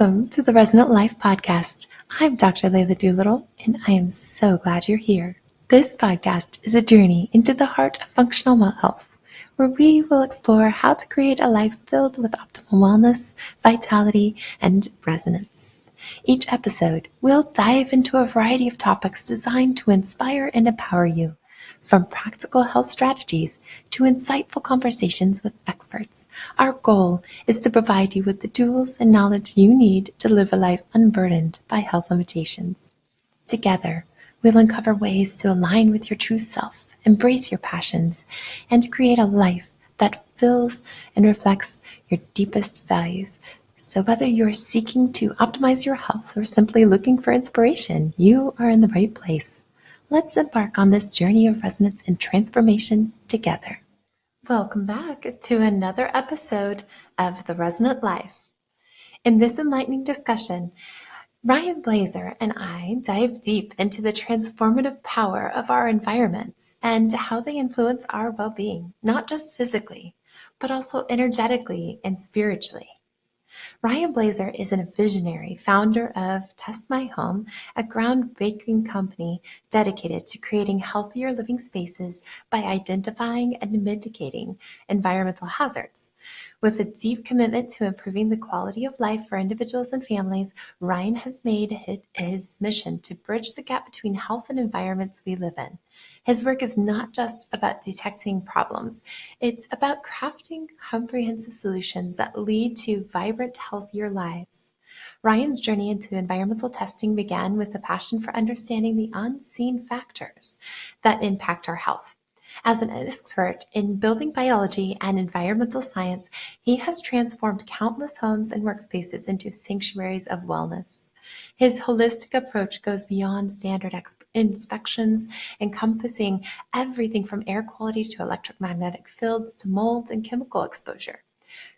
Welcome to the Resonant Life Podcast. I'm Dr. Leila Doolittle, and I am so glad you're here. This podcast is a journey into the heart of functional health, where we will explore how to create a life filled with optimal wellness, vitality, and resonance. Each episode, we'll dive into a variety of topics designed to inspire and empower you. From practical health strategies to insightful conversations with experts, our goal is to provide you with the tools and knowledge you need to live a life unburdened by health limitations. Together, we'll uncover ways to align with your true self, embrace your passions, and create a life that fills and reflects your deepest values. So whether you're seeking to optimize your health or simply looking for inspiration, you are in the right place. Let's embark on this journey of resonance and transformation together. Welcome back to another episode of The Resonant Life. In this enlightening discussion, Ryan Blaser and I dive deep into the transformative power of our environments and how they influence our well-being, not just physically, but also energetically and spiritually. Ryan Blaser is a visionary founder of Test My Home, a groundbreaking company dedicated to creating healthier living spaces by identifying and mitigating environmental hazards. With a deep commitment to improving the quality of life for individuals and families, Ryan has made it his mission to bridge the gap between health and environments we live in. His work is not just about detecting problems, it's about crafting comprehensive solutions that lead to vibrant, healthier lives. Ryan's journey into environmental testing began with a passion for understanding the unseen factors that impact our health. As an expert in building biology and environmental science, he has transformed countless homes and workspaces into sanctuaries of wellness. His holistic approach goes beyond standard inspections, encompassing everything from air quality to electromagnetic fields to mold and chemical exposure.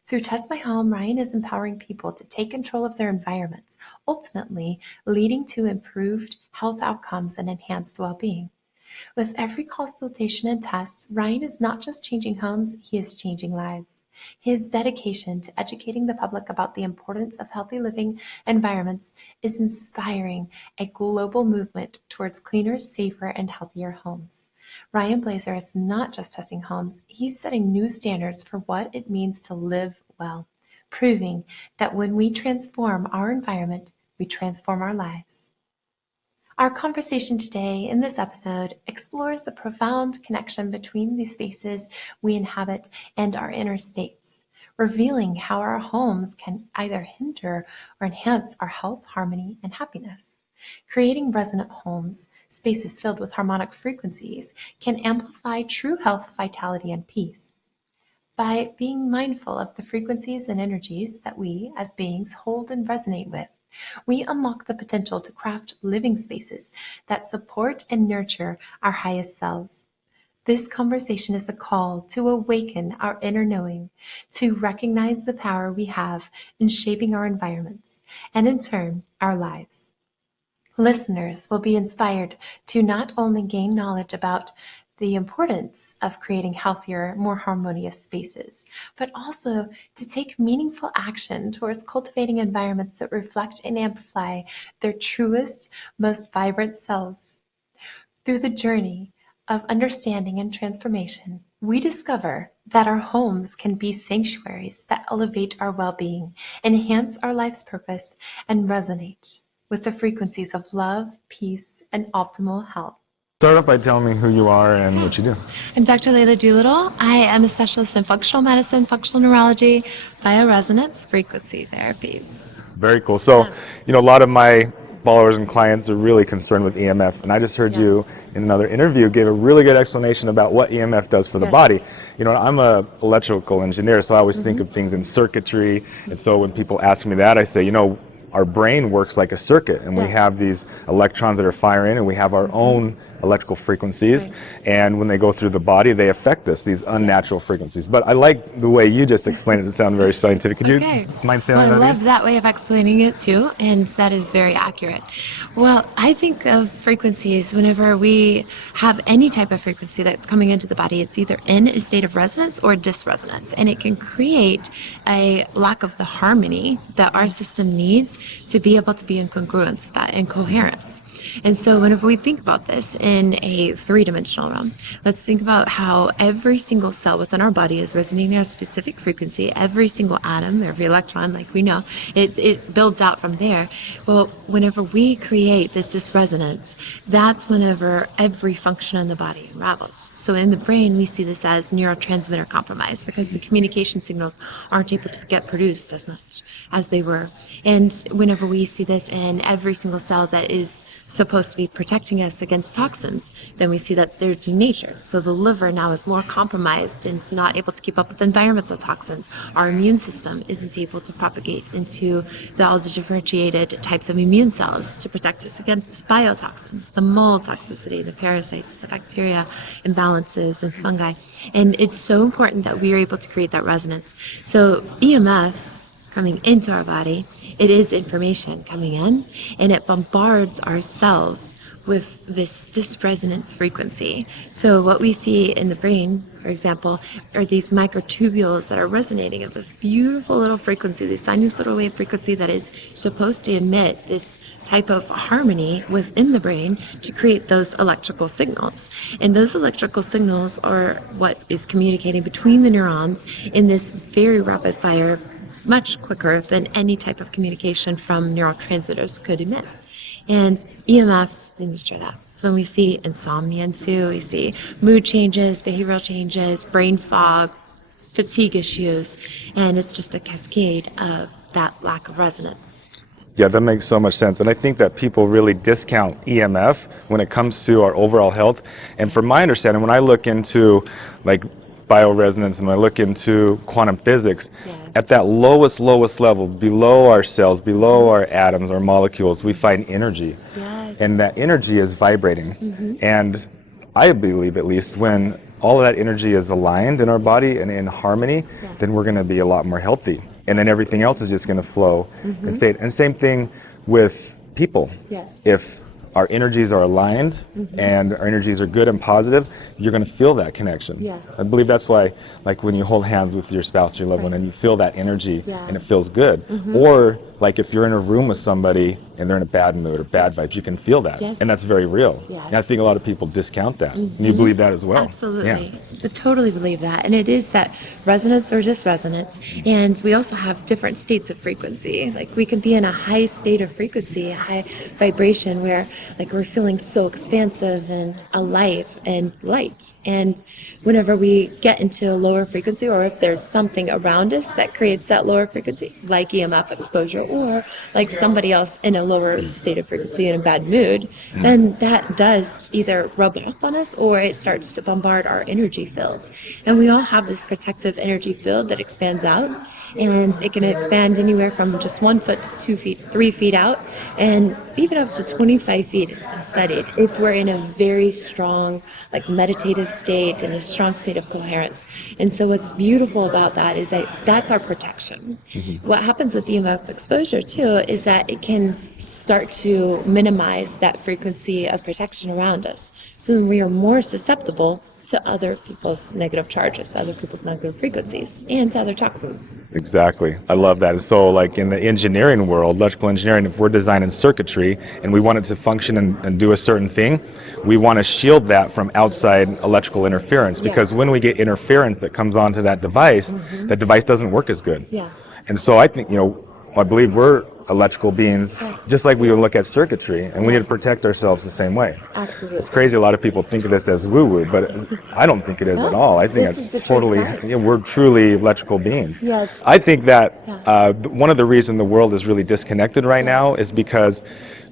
Through Test My Home, Ryan is empowering people to take control of their environments, ultimately leading to improved health outcomes and enhanced well-being. With every consultation and test, Ryan is not just changing homes, he is changing lives. His dedication to educating the public about the importance of healthy living environments is inspiring a global movement towards cleaner, safer, and healthier homes. Ryan Blaser is not just testing homes, he's setting new standards for what it means to live well, proving that when we transform our environment, we transform our lives. Our conversation today in this episode explores the profound connection between the spaces we inhabit and our inner states, revealing how our homes can either hinder or enhance our health, harmony, and happiness. Creating resonant homes, spaces filled with harmonic frequencies, can amplify true health, vitality, and peace. By being mindful of the frequencies and energies that we as beings hold and resonate with, we unlock the potential to craft living spaces that support and nurture our highest selves. This conversation is a call to awaken our inner knowing, to recognize the power we have in shaping our environments, and in turn, our lives. Listeners will be inspired to not only gain knowledge about the importance of creating healthier, more harmonious spaces, but also to take meaningful action towards cultivating environments that reflect and amplify their truest, most vibrant selves. Through the journey of understanding and transformation, we discover that our homes can be sanctuaries that elevate our well-being, enhance our life's purpose, and resonate with the frequencies of love, peace, and optimal health. Start off by telling me who you are and what you do. I'm Dr. Leila Doolittle. I am a specialist in functional medicine, functional neurology, bioresonance, frequency therapies. Very cool. So, a lot of my followers and clients are really concerned with EMF, and I just heard you in another interview give a really good explanation about what EMF does for the body. I'm a electrical engineer, so I always think of things in circuitry, and so when people ask me that, I say, our brain works like a circuit, and we have these electrons that are firing, and we have our own electrical frequencies, Right. and when they go through the body, they affect us, these unnatural frequencies. But I like the way you just explained it to sound very scientific. Could Okay. you mind saying Well, I that love again? that way of explaining it too, and that is very accurate. Well, I think of frequencies whenever we have any type of frequency that's coming into the body, it's either in a state of resonance or dysresonance, and it can create a lack of the harmony that our system needs to be able to be in congruence with that, in coherence. And so whenever we think about this in a three-dimensional realm, let's think about how every single cell within our body is resonating at a specific frequency. Every single atom, every electron, like we know, it builds out from there. Well, whenever we create this dysresonance, that's whenever every function in the body unravels. So in the brain, we see this as neurotransmitter compromise because the communication signals aren't able to get produced as much as they were. And whenever we see this in every single cell that is supposed to be protecting us against toxins, then we see that they're denatured. So the liver now is more compromised and not able to keep up with environmental toxins. Our immune system isn't able to propagate into all the differentiated types of immune cells to protect us against biotoxins, the mold toxicity, the parasites, the bacteria imbalances, and fungi. And it's so important that we are able to create that resonance. So EMFs coming into our body, it is information coming in, and it bombards our cells with this dysresonance frequency. So what we see in the brain, for example, are these microtubules that are resonating at this beautiful little frequency, this sinusoidal wave frequency that is supposed to emit this type of harmony within the brain to create those electrical signals. And those electrical signals are what is communicating between the neurons in this very rapid fire, much quicker than any type of communication from neurotransmitters could emit. And EMFs demonstrate that. So we see insomnia ensue, we see mood changes, behavioral changes, brain fog, fatigue issues, and it's just a cascade of that lack of resonance. Yeah, that makes so much sense. And I think that people really discount EMF when it comes to our overall health. And from my understanding, when I look into like bioresonance and when I look into quantum physics, at that lowest level, below our cells, below our atoms, our molecules, we find energy. Yes. And that energy is vibrating. And I believe, at least, when all of that energy is aligned in our body and in harmony, then we're going to be a lot more healthy. And then everything else is just going to flow and stay. And same thing with people. Yes. If our energies are aligned and our energies are good and positive, you're going to feel that connection. Yes. I believe that's why, like when you hold hands with your spouse or your loved one and you feel that energy and it feels good. Or like if you're in a room with somebody and they're in a bad mood or bad vibes, you can feel that. Yes. And that's very real. Yes. And I think a lot of people discount that. And you believe that as well. Absolutely. Yeah. I totally believe that. And it is that resonance or dysresonance. And we also have different states of frequency. Like we can be in a high state of frequency, a high vibration where like we're feeling so expansive and alive and light. And whenever we get into a lower frequency, or if there's something around us that creates that lower frequency, like EMF exposure, or like somebody else in a lower state of frequency in a bad mood, then that does either rub off on us or it starts to bombard our energy field. And we all have this protective energy field that expands out, and it can expand anywhere from just 1 foot to 2 feet, 3 feet out, and even up to 25 feet. It's been studied if we're in a very strong, like meditative state and a strong state of coherence. And so what's beautiful about that is that that's our protection. What happens with EMF exposure too is that it can start to minimize that frequency of protection around us. So we are more susceptible to other people's negative charges, other people's negative frequencies, and to other toxins. Exactly. I love that. So like in the engineering world, electrical engineering, if we're designing circuitry and we want it to function and do a certain thing, we want to shield that from outside electrical interference, because when we get interference that comes onto that device doesn't work as good. Yeah. And so I think, I believe we're electrical beings, just like we would look at circuitry, and we need to protect ourselves the same way. Absolutely. It's crazy. A lot of people think of this as woo-woo, but I don't think it is at all. I think This is the it's true totally, science. we're truly electrical beings. Yes. I think that one of the reasons the world is really disconnected right now is because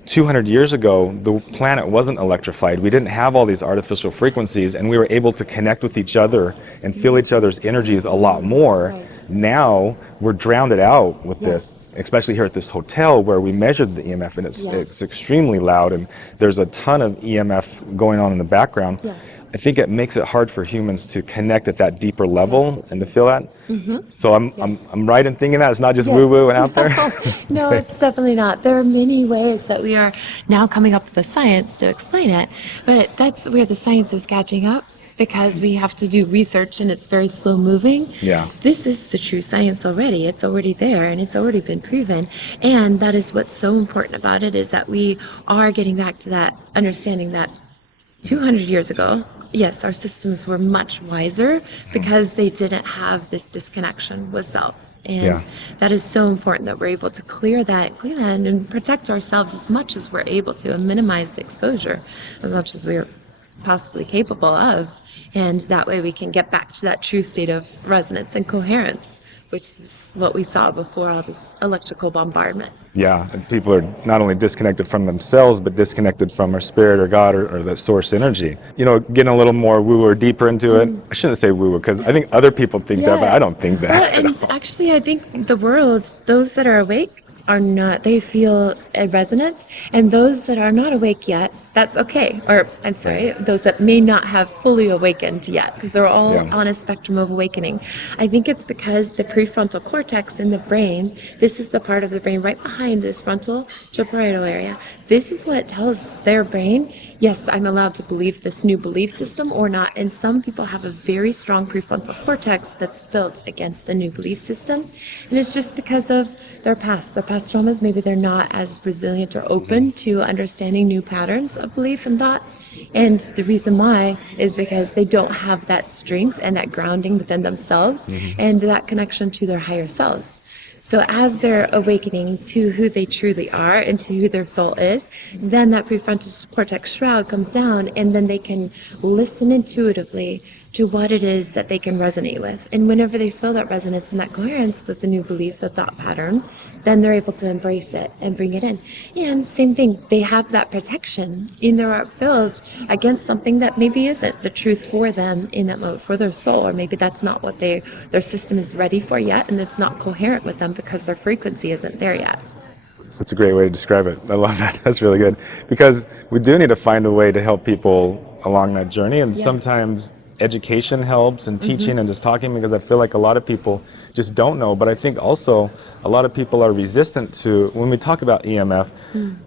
200 years ago, the planet wasn't electrified. We didn't have all these artificial frequencies, and we were able to connect with each other and feel each other's energies a lot more Now we're drowned it out with Yes. this, especially here at this hotel where we measured the EMF, and it's extremely loud, and there's a ton of EMF going on in the background. Yes. I think it makes it hard for humans to connect at that deeper level Yes, and to feel that. So I'm right in thinking that it's not just Yes. woo-woo and out there. No, it's definitely not. There are many ways that we are now coming up with the science to explain it, but that's where the science is catching up because we have to do research and it's very slow moving. Yeah. This is the true science already. It's already there and it's already been proven. And that is what's so important about it is that we are getting back to that understanding that 200 years ago, yes, our systems were much wiser because they didn't have this disconnection with self. And that is so important that we're able to clear that and protect ourselves as much as we're able to and minimize the exposure as much as we're possibly capable of. And that way we can get back to that true state of resonance and coherence, which is what we saw before all this electrical bombardment. Yeah, and people are not only disconnected from themselves, but disconnected from our spirit or God or the source energy. You know, getting a little more woo or deeper into it. I shouldn't say woo because I think other people think that, but I don't think that. Well, and actually, I think the world, those that are awake are not, they feel a resonance, and those that are not awake yet, that's okay. Or, I'm sorry, those that may not have fully awakened yet, because they're all on a spectrum of awakening. I think it's because the prefrontal cortex in the brain, this is the part of the brain right behind this frontal to parietal area. This is what tells their brain, yes, I'm allowed to believe this new belief system or not. And some people have a very strong prefrontal cortex that's built against a new belief system. And it's just because of their past traumas. Maybe they're not as resilient or open to understanding new patterns of belief and thought. And the reason why is because they don't have that strength and that grounding within themselves and that connection to their higher selves. So as they're awakening to who they truly are and to who their soul is, then that prefrontal cortex shroud comes down and then they can listen intuitively to what it is that they can resonate with. And whenever they feel that resonance and that coherence with the new belief, the thought pattern, then they're able to embrace it and bring it in. And same thing, they have that protection in their art field against something that maybe isn't the truth for them in that moment, for their soul, or maybe that's not what their system is ready for yet, and it's not coherent with them because their frequency isn't there yet. That's a great way to describe it. I love that. That's really good. Because we do need to find a way to help people along that journey, and sometimes education helps and teaching and just talking, because I feel like a lot of people just don't know. But I think also a lot of people are resistant to, when we talk about EMF,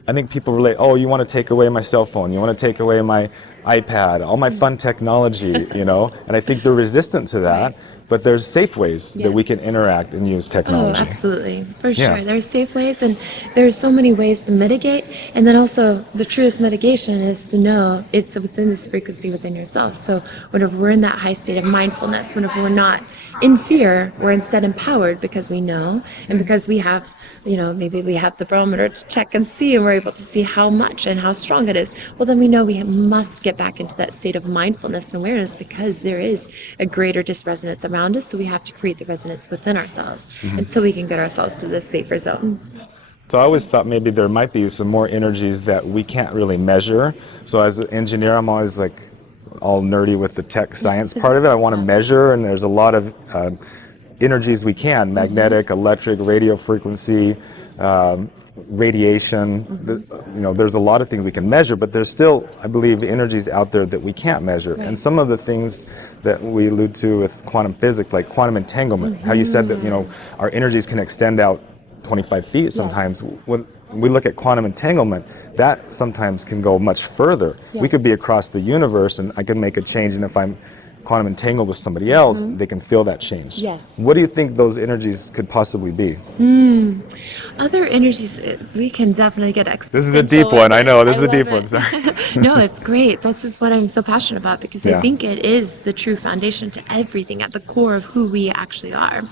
I think people relate, oh, you want to take away my cell phone, you want to take away my iPad, all my fun technology, you know, and I think they're resistant to that. But there's safe ways that we can interact and use technology. Oh, absolutely. For sure. There's safe ways, and there's so many ways to mitigate. And then also the truest mitigation is to know it's within this frequency within yourself. So whenever we're in that high state of mindfulness, whenever we're not in fear, we're instead empowered because we know and because we have, you know, maybe we have the barometer to check and see, and we're able to see how much and how strong it is. Well, then we know we must get back into that state of mindfulness and awareness because there is a greater dysresonance around us. So we have to create the resonance within ourselves until we can get ourselves to the safer zone. So I always thought maybe there might be some more energies that we can't really measure. So as an engineer, I'm always like all nerdy with the tech science part of it. I want to measure, and there's a lot of energies we can, magnetic, electric, radio frequency, radiation, you know, there's a lot of things we can measure, but there's still, I believe, energies out there that we can't measure. And some of the things that we allude to with quantum physics, like quantum entanglement, how you said that, you know, our energies can extend out 25 feet sometimes. When we look at quantum entanglement, that sometimes can go much further. We could be across the universe, and I can make a change, and if I'm quantum entangled with somebody else, they can feel that change. Yes. What do you think those energies could possibly be? Other energies, we can definitely get existential. This is a deep one, I know. This is a deep one. No, it's great. This is what I'm so passionate about, because I think it is the true foundation to everything at the core of who we actually are.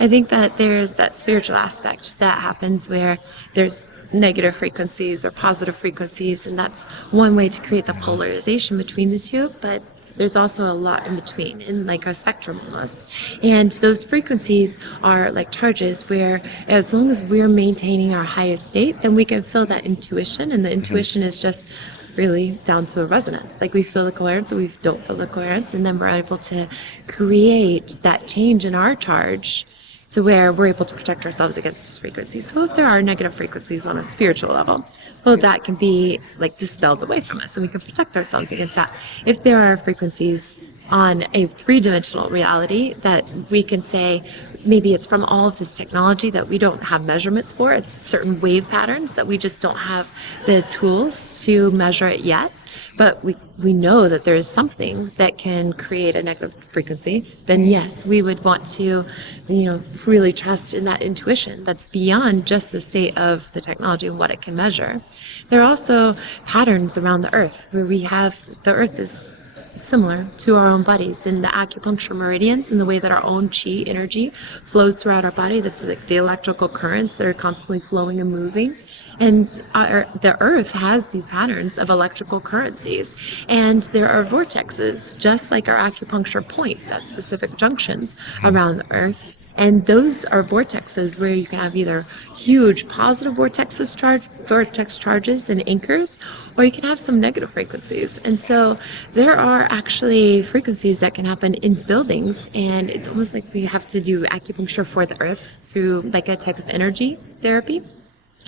I think that there's that spiritual aspect that happens where there's negative frequencies or positive frequencies, and that's one way to create the polarization between the two, but there's also a lot in between, in like a spectrum almost. And those frequencies are like charges where as long as we're maintaining our highest state, then we can feel that intuition, and the intuition is just really down to a resonance. Like we feel the coherence or we don't feel the coherence, and then we're able to create that change in our charge to where we're able to protect ourselves against those frequencies. So if there are negative frequencies on a spiritual level, well, that can be like dispelled away from us and we can protect ourselves against that. If there are frequencies on a three-dimensional reality that we can say maybe it's from all of this technology that we don't have measurements for, it's certain wave patterns that we just don't have the tools to measure it yet, but we know that there is something that can create a negative frequency, then yes, we would want to, really trust in that intuition that's beyond just the state of the technology and what it can measure. There are also patterns around the earth where the earth is similar to our own bodies in the acupuncture meridians and the way that our own chi energy flows throughout our body. That's like the electrical currents that are constantly flowing and moving. And the earth has these patterns of electrical currencies. And there are vortexes, just like our acupuncture points at specific junctions around the earth. And those are vortexes where you can have either huge positive vortex charges and anchors, or you can have some negative frequencies. And so there are actually frequencies that can happen in buildings, and it's almost like we have to do acupuncture for the earth through like a type of energy therapy.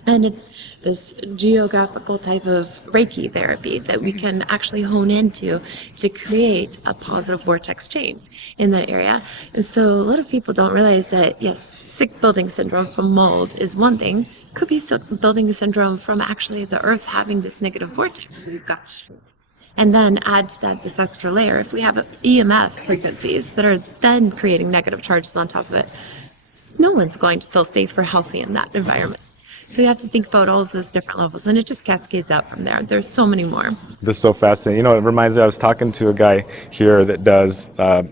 And it's this geographical type of Reiki therapy that we can actually hone into to create a positive vortex change in that area. And so a lot of people don't realize that, yes, sick building syndrome from mold is one thing. Could be sick building syndrome from actually the earth having this negative vortex that we've got. And then add to that this extra layer. If we have EMF frequencies that are then creating negative charges on top of it, no one's going to feel safe or healthy in that environment. So you have to think about all of those different levels, and it just cascades out from there. There's so many more. This is so fascinating. It reminds me, I was talking to a guy here that does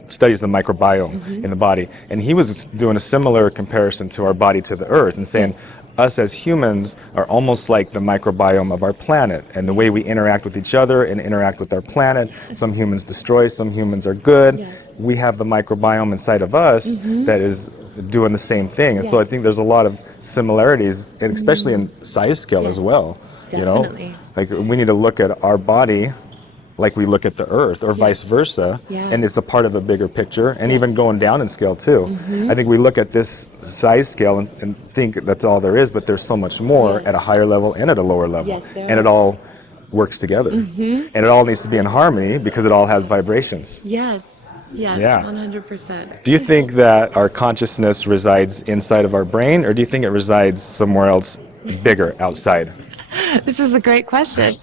studies the microbiome in the body, and he was doing a similar comparison to our body to the earth and saying, us as humans are almost like the microbiome of our planet, and the way we interact with each other and interact with our planet. Some humans destroy, some humans are good. Yes. We have the microbiome inside of us that is doing the same thing. And so I think there's a lot of similarities, and especially in size scale as well. Definitely. Like we need to look at our body like we look at the earth, or vice versa, and it's a part of a bigger picture, and even going down in scale too. I think we look at this size scale and think that's all there is, but there's so much more at a higher level and at a lower level, and it all works together, and it all needs to be in harmony because it all has vibrations. Yes, 100%. Do you think that our consciousness resides inside of our brain, or do you think it resides somewhere else bigger outside? This is a great question.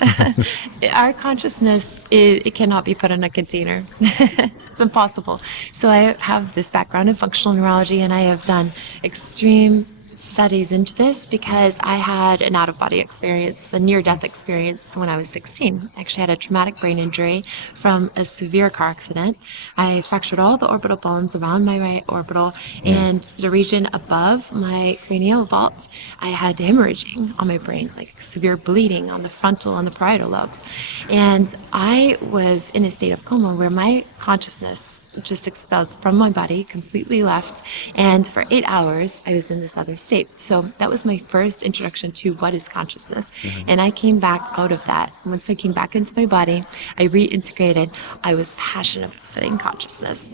Our consciousness, it cannot be put in a container. It's impossible. So I have this background in functional neurology, and I have done extreme studies into this because I had an out-of-body experience, a near-death experience when I was 16. I actually had a traumatic brain injury from a severe car accident. I fractured all the orbital bones around my right orbital, and the region above my cranial vault, I had hemorrhaging on my brain, like severe bleeding on the frontal and the parietal lobes. And I was in a state of coma where my consciousness just expelled from my body, completely left, and for 8 hours I was in this other state. So that was my first introduction to what is consciousness. And I came back out of that. Once I came back into my body, I reintegrated. I was passionate about studying consciousness.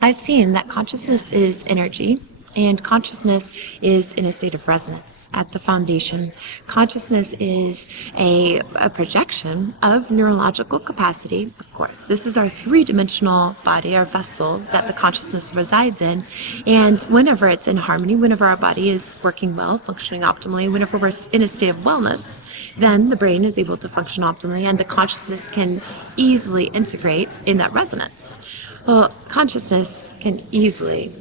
I've seen that consciousness is energy, and consciousness is in a state of resonance at the foundation. Consciousness is a projection of neurological capacity, of course. This is our three-dimensional body, our vessel that the consciousness resides in. And whenever it's in harmony, whenever our body is working well, functioning optimally, whenever we're in a state of wellness, then the brain is able to function optimally, and the consciousness can easily integrate in that resonance. Well, consciousness can easily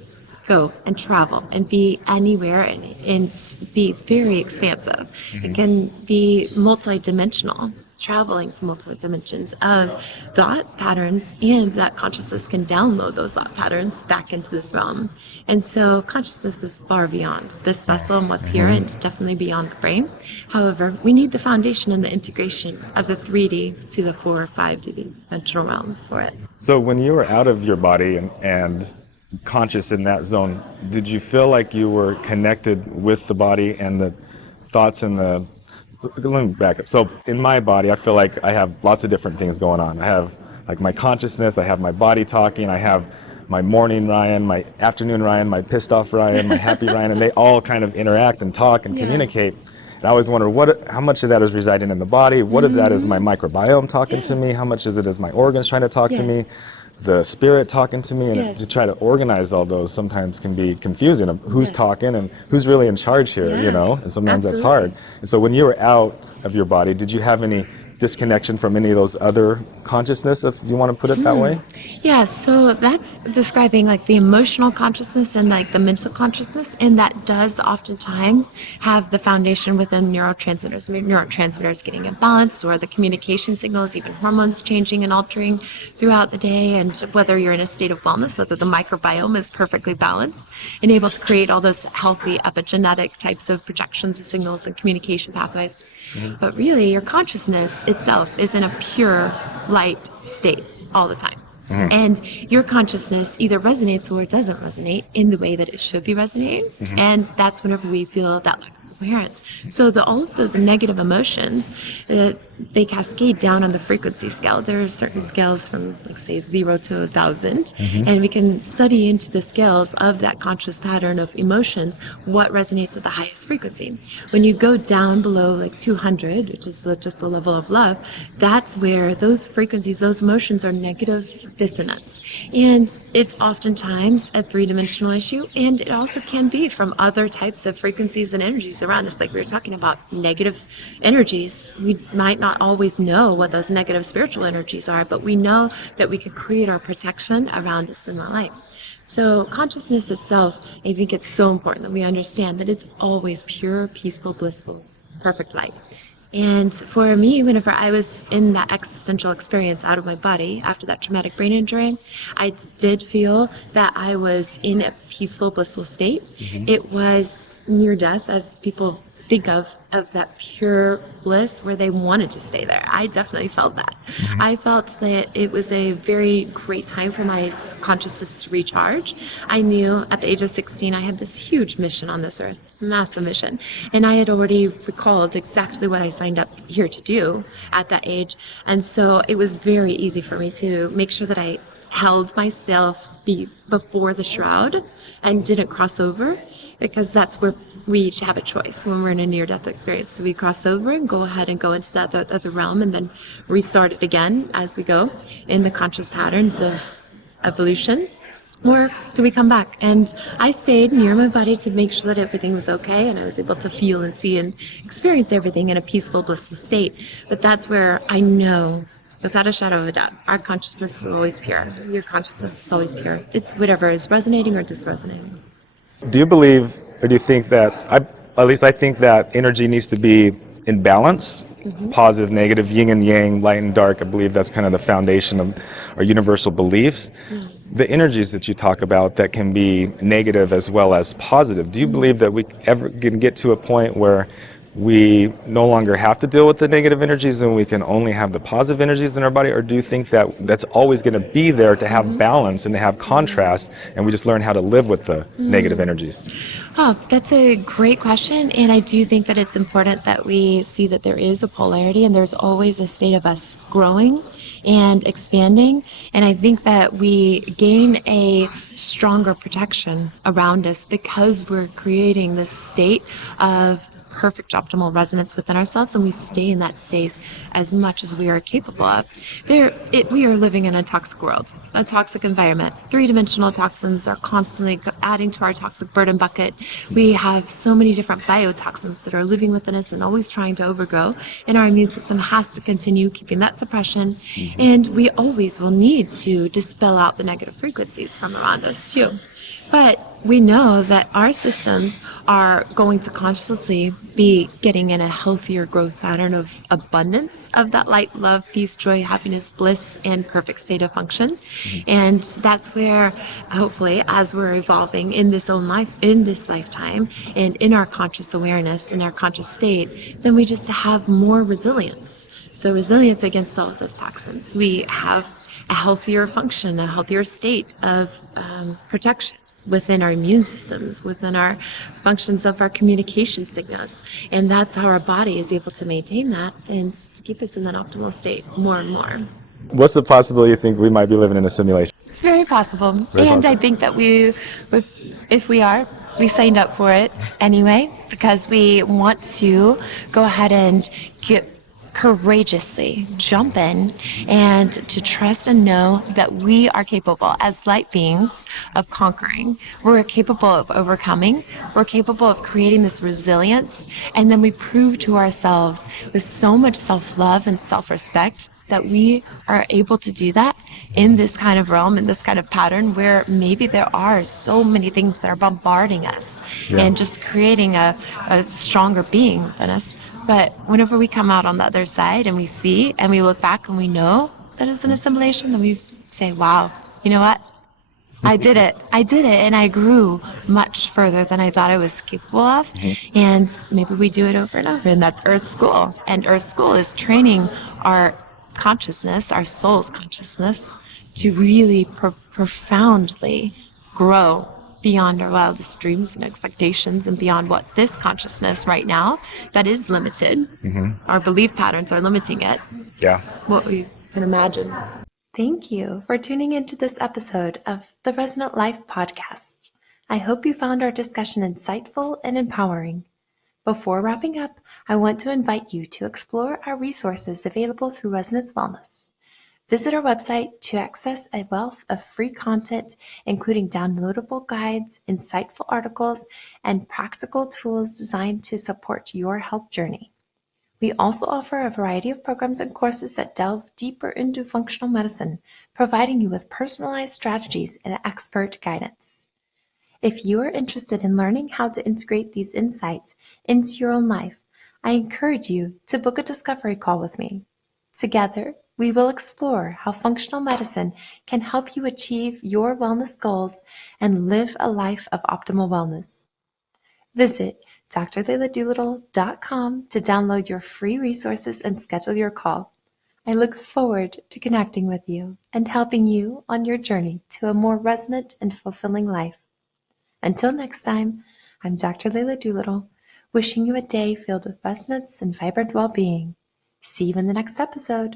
go and travel and be anywhere and be very expansive. It can be multidimensional, traveling to multiple dimensions of thought patterns, and that consciousness can download those thought patterns back into this realm. And so consciousness is far beyond this vessel and what's here, and definitely beyond the brain. However, we need the foundation and the integration of the 3D to the 4 or 5D dimensional realms for it. So when you were out of your body and conscious in that zone, did you feel like you were connected with the body and the thoughts and the... Let me back up. So in my body, I feel like I have lots of different things going on. I have like my consciousness, I have my body talking, I have my morning Ryan, my afternoon Ryan, my pissed off Ryan, my happy Ryan, and they all kind of interact and talk and communicate. And I always wonder how much of that is residing in the body, what of that is my microbiome talking to me, how much of it is my organs trying to talk to me, the spirit talking to me, and to try to organize all those sometimes can be confusing of who's talking and who's really in charge here, and sometimes that's hard. And so when you were out of your body, did you have any disconnection from any of those other consciousness, if you want to put it that way? Yeah, so that's describing like the emotional consciousness and like the mental consciousness, and that does oftentimes have the foundation within neurotransmitters. Neurotransmitters getting imbalanced, or the communication signals, even hormones changing and altering throughout the day, and whether you're in a state of wellness, whether the microbiome is perfectly balanced and able to create all those healthy epigenetic types of projections and signals and communication pathways. But really, your consciousness itself is in a pure light state all the time. And your consciousness either resonates or it doesn't resonate in the way that it should be resonating. And that's whenever we feel that lack of coherence. So all of those negative emotions, they cascade down on the frequency scale. There are certain scales from, like, say, 0 to 1,000, and we can study into the scales of that conscious pattern of emotions, what resonates at the highest frequency. When you go down below like 200, which is just the level of love, that's where those frequencies, those emotions are negative dissonance. And it's oftentimes a three-dimensional issue, and it also can be from other types of frequencies and energies around us. Like we were talking about negative energies, we might not always know what those negative spiritual energies are, but we know that we can create our protection around us in that light. So consciousness itself, I think it's so important that we understand that it's always pure, peaceful, blissful, perfect light. And for me, whenever I was in that existential experience out of my body after that traumatic brain injury, I did feel that I was in a peaceful, blissful state. It was near death, as people think of that pure bliss where they wanted to stay there. I definitely felt that. I felt that it was a very great time for my consciousness to recharge. I knew at the age of 16 I had this huge mission on this earth, massive mission, and I had already recalled exactly what I signed up here to do at that age. And so it was very easy for me to make sure that I held myself before the shroud and didn't cross over, because that's where we each have a choice when we're in a near-death experience. So we cross over and go ahead and go into that other realm and then restart it again as we go in the conscious patterns of evolution. Or do we come back? And I stayed near my body to make sure that everything was okay, and I was able to feel and see and experience everything in a peaceful, blissful state. But that's where I know, without a shadow of a doubt, our consciousness is always pure. Your consciousness is always pure. It's whatever is resonating or disresonating. Do you believe, or do you think that, at least I think that energy needs to be in balance, positive, negative, yin and yang, light and dark? I believe that's kind of the foundation of our universal beliefs. The energies that you talk about that can be negative as well as positive, do you believe that we ever can get to a point where we no longer have to deal with the negative energies and we can only have the positive energies in our body? Or do you think that that's always going to be there to have balance and to have contrast, and we just learn how to live with the negative energies? Oh, that's a great question. And I do think that it's important that we see that there is a polarity and there's always a state of us growing and expanding. And I think that we gain a stronger protection around us because we're creating this state of perfect optimal resonance within ourselves, and we stay in that space as much as we are capable of. We are living in a toxic world, a toxic environment. Three-dimensional toxins are constantly adding to our toxic burden bucket. We have so many different biotoxins that are living within us and always trying to overgrow, and our immune system has to continue keeping that suppression. And we always will need to dispel out the negative frequencies from around us too. But we know that our systems are going to consciously be getting in a healthier growth pattern of abundance of that light, love, peace, joy, happiness, bliss, and perfect state of function. And that's where, hopefully, as we're evolving in this own life, in this lifetime, and in our conscious awareness, in our conscious state, then we just have more resilience. So resilience against all of those toxins. We have a healthier function, a healthier state of protection within our immune systems, within our functions of our communication signals. And that's how our body is able to maintain that and to keep us in that optimal state more and more. What's the possibility you think we might be living in a simulation? It's very possible. Very And I possible. think that if we signed up for it anyway, because we want to go ahead and get courageously jump in and to trust and know that we are capable as light beings of conquering. We're capable of overcoming. We're capable of creating this resilience. And then we prove to ourselves with so much self-love and self-respect that we are able to do that in this kind of realm, in this kind of pattern where maybe there are so many things that are bombarding us and just creating a stronger being within us. But whenever we come out on the other side and we see and we look back and we know that it's an assimilation, then we say, wow, you know what? I did it. I did it. And I grew much further than I thought I was capable of. And maybe we do it over and over. And that's Earth School. And Earth School is training our consciousness, our soul's consciousness, to really profoundly grow beyond our wildest dreams and expectations and beyond what this consciousness right now that is limited. Our belief patterns are limiting it. Yeah. What we can imagine. Thank you for tuning into this episode of the Resonant Life Podcast. I hope you found our discussion insightful and empowering. Before wrapping up, I want to invite you to explore our resources available through Resonance Wellness. Visit our website to access a wealth of free content, including downloadable guides, insightful articles, and practical tools designed to support your health journey. We also offer a variety of programs and courses that delve deeper into functional medicine, providing you with personalized strategies and expert guidance. If you are interested in learning how to integrate these insights into your own life, I encourage you to book a discovery call with me. Together, we will explore how functional medicine can help you achieve your wellness goals and live a life of optimal wellness. Visit drleiladoolittle.com to download your free resources and schedule your call. I look forward to connecting with you and helping you on your journey to a more resonant and fulfilling life. Until next time, I'm Dr. Leila Doolittle, wishing you a day filled with resonance and vibrant well-being. See you in the next episode.